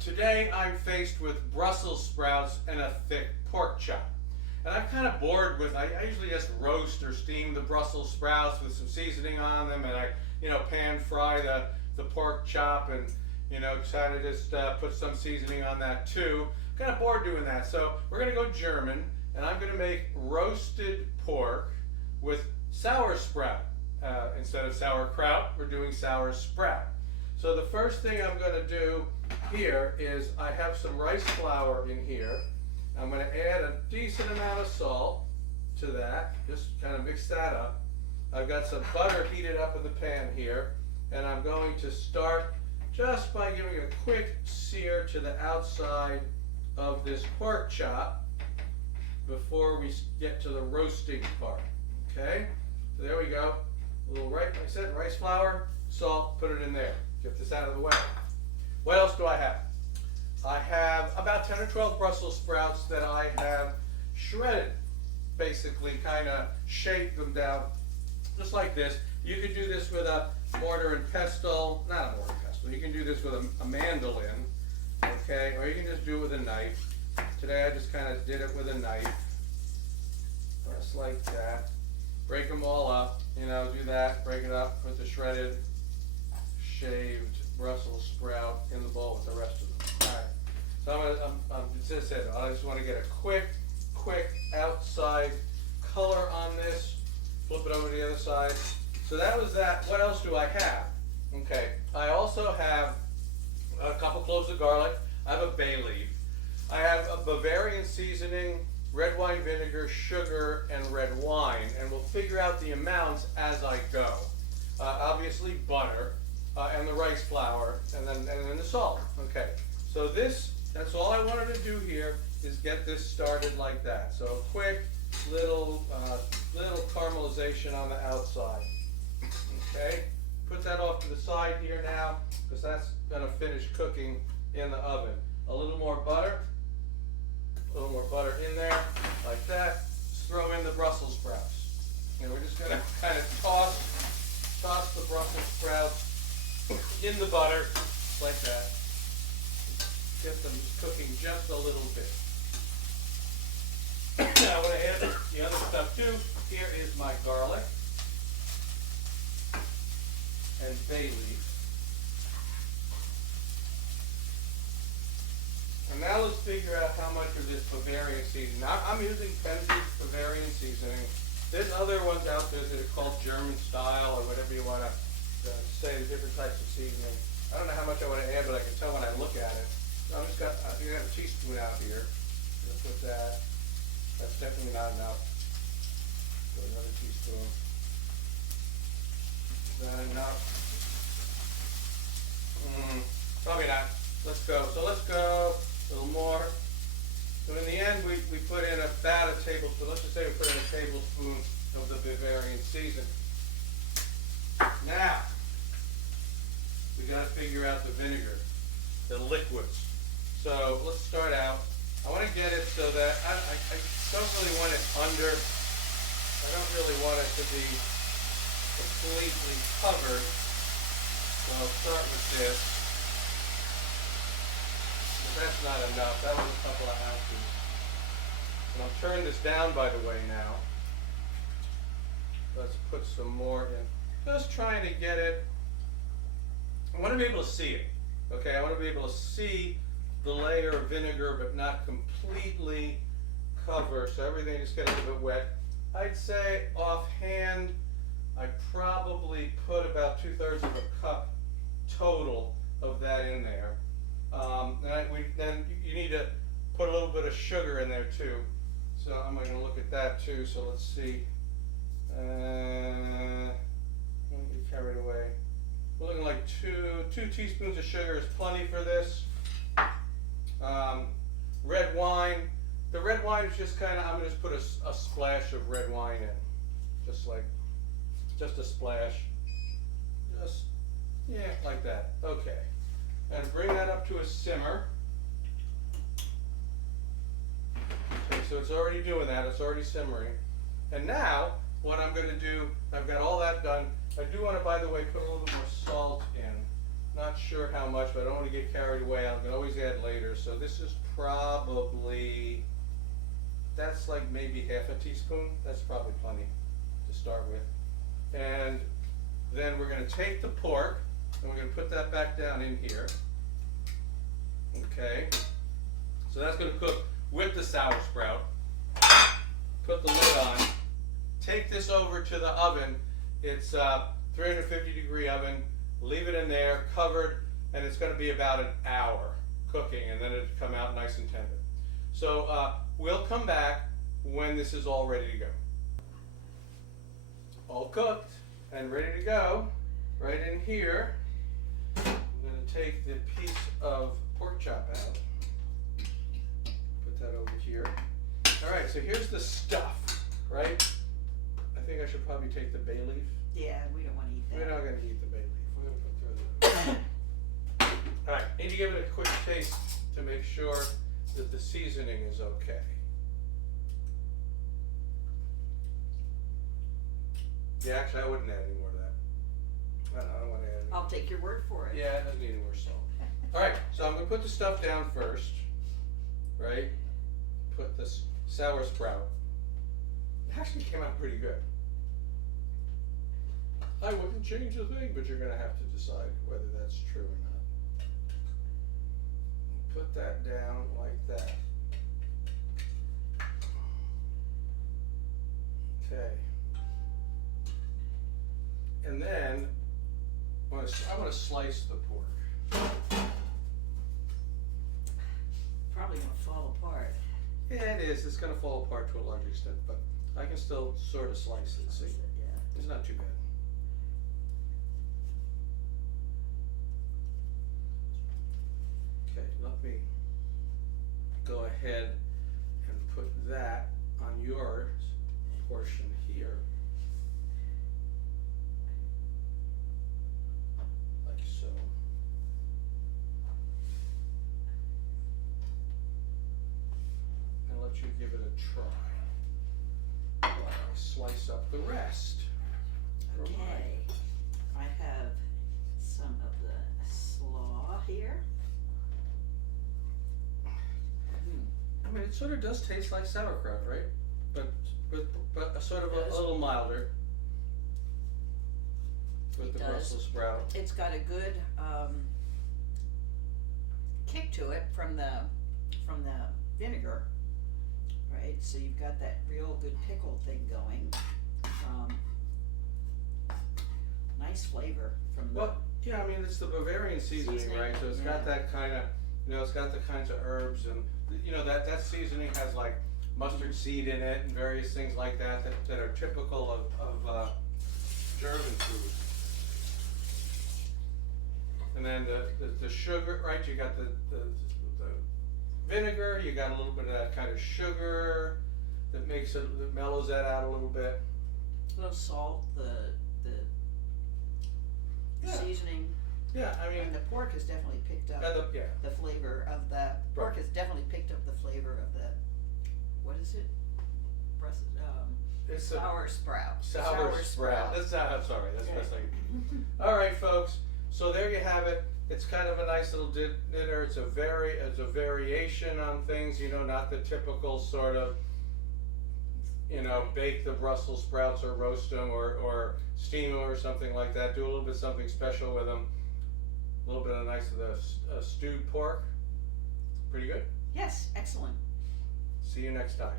Today I'm faced with Brussels sprouts and a thick pork chop. And I'm kind of bored with, I usually just roast or steam the Brussels sprouts with some seasoning on them, and I, pan fry the pork chop and, try to just put some seasoning on that too. Kind of bored doing that. So we're gonna go German, and I'm gonna make roasted pork with sauersprout. Instead of sauerkraut, we're doing sauersprout. So the first thing I'm going to do here is I have some rice flour in here. I'm going to add a decent amount of salt to that, just kind of mix that up. I've got some butter heated up in the pan here, and I'm going to start just by giving a quick sear to the outside of this pork chop before we get to the roasting part. Okay, so there we go. A little, like I said, rice flour, salt, put it in there. Get this out of the way. What else do I have? I have about 10 or 12 Brussels sprouts that I have shredded. Basically kind of shaved them down just like this. You could do this with a mortar and pestle, not a mortar and pestle, you can do this with a mandolin, okay, or you can just do it with a knife. Today I just kind of did it with a knife, just like that. Break them all up, do that, break it up, put the shredded, shaved Brussels sprout in the bowl with the rest of them. All right, so as I said, I just want to get a quick outside color on this, flip it over to the other side. So that was that. What else do I have? Okay, I also have a couple cloves of garlic. I have a bay leaf. I have a Bavarian seasoning, red wine vinegar, sugar, and red wine, and we'll figure out the amounts as I go. Obviously butter, and the rice flour, and then the salt. Okay, so that's all I wanted to do here is get this started like that. So quick little caramelization on the outside. Okay, put that off to the side here now, because that's going to finish cooking in the oven. A little more butter in there, like that. Just throw in the Brussels sprouts. And we're just going to kind of toss the Brussels sprouts in the butter, like that. Get them cooking just a little bit. Now I want to add the other stuff too. Here is my garlic and bay leaf. And now let's figure out how much of this Bavarian seasoning. Now, I'm using Penzey Bavarian seasoning. There's other ones out there that are called German style or whatever you want to say, the different types of seasoning. I don't know how much I want to add, but I can tell when I look at it. So I got a teaspoon out here. I'm going to put that. That's definitely not enough. Put another teaspoon. Is that enough? Probably not. Let's go. So let's go a little more. So in the end, we put in about a tablespoon. Let's just say we put in a tablespoon of the Bavarian seasoning. Now, we got to figure out the vinegar, the liquids. So let's start out. I want to get it so that I don't really want it under. I don't really want it to be completely covered. So I'll start with this. But that's not enough. That was a couple of ounces. And I'll turn this down, by the way, now. Let's put some more in. Just trying to get it. I want to be able to see it. Okay, I want to be able to see the layer of vinegar, but not completely cover. So everything just gets a little bit wet. I'd say offhand, I'd probably put about 2/3 of a cup total of that in there. Then you need to put a little bit of sugar in there too. So I'm going to look at that too. So let's see. Don't get carried away. We're looking like two teaspoons of sugar is plenty for this. Red wine. The red wine is just kind of, I'm going to just put a splash of red wine in. Just a splash. Yeah, like that. Okay. And bring that up to a simmer. Okay, so it's already doing that. It's already simmering. And now, what I'm going to do, I've got all that done. I do want to, by the way, put a little bit more salt in. not sure how much, but I don't want to get carried away. I can always add later. So this is probably, that's like maybe half a teaspoon. That's probably plenty to start with. And then we're going to take the pork and we're going to put that back down in here. Okay. So that's going to cook with the sauersprout. Put the lid on. Take this over to the oven. It's 350-degree oven. Leave it in there, covered, and it's going to be about an hour cooking, and then it'll come out nice and tender. So we'll come back when this is all ready to go. All cooked and ready to go. Right in here, I'm going to take the piece of pork chop out. Put that over here. All right, so here's the stuff, right? I think I should probably take the bay leaf. Yeah, we don't want to eat that. We're not going to eat the bay leaf. We're going to put through the. All right, need to give it a quick taste to make sure that the seasoning is okay. Yeah, actually, I wouldn't add any more of that. I don't want to add any. I'll take your word for it. Yeah, it doesn't need any more salt. All right, so I'm going to put the stuff down first, right? Put this sauersprout. It actually came out pretty good. I wouldn't change a thing, but you're going to have to decide whether that's true or not. Put that down like that. Okay. And then I want to slice the pork. Probably going to fall apart. Yeah, it is. It's going to fall apart to a large extent, but I can still sort of slice it. See, Yeah. it's not too bad. Okay, let me go ahead and put that on your portion here. Like so. And let you give it a try. While I slice up the rest. Okay. I have some of the slaw here. I mean, it sort of does taste like sauerkraut, right? But a sort of a little milder with It the does. Brussels sprout. It's got a good kick to it from the vinegar, right? So you've got that real good pickle thing going. Nice flavor from the. Well, yeah, I mean, it's the Bavarian seasoning, right? So it's got that kind of, it's got the kinds of herbs and, that seasoning has like mustard seed in it and various things like that that are typical of German food. And then the sugar, right? You got the vinegar, you got a little bit of that kind of sugar that mellows that out a little bit. A little salt, the seasoning. Yeah, I mean, And the pork has definitely picked up the flavor of the pork has definitely picked up the flavor of the, what is it? it's Sauersprout. Sauersprout. That's not, I'm sorry, that's the best I can do. All right, folks. So there you have it. It's kind of a nice little dinner. It's a variation on things. Not the typical sort of, bake the Brussels sprouts or roast them or steam them or something like that. Do a little bit something special with them. A little bit of nice of the stewed pork. Pretty good. Yes, excellent. See you next time.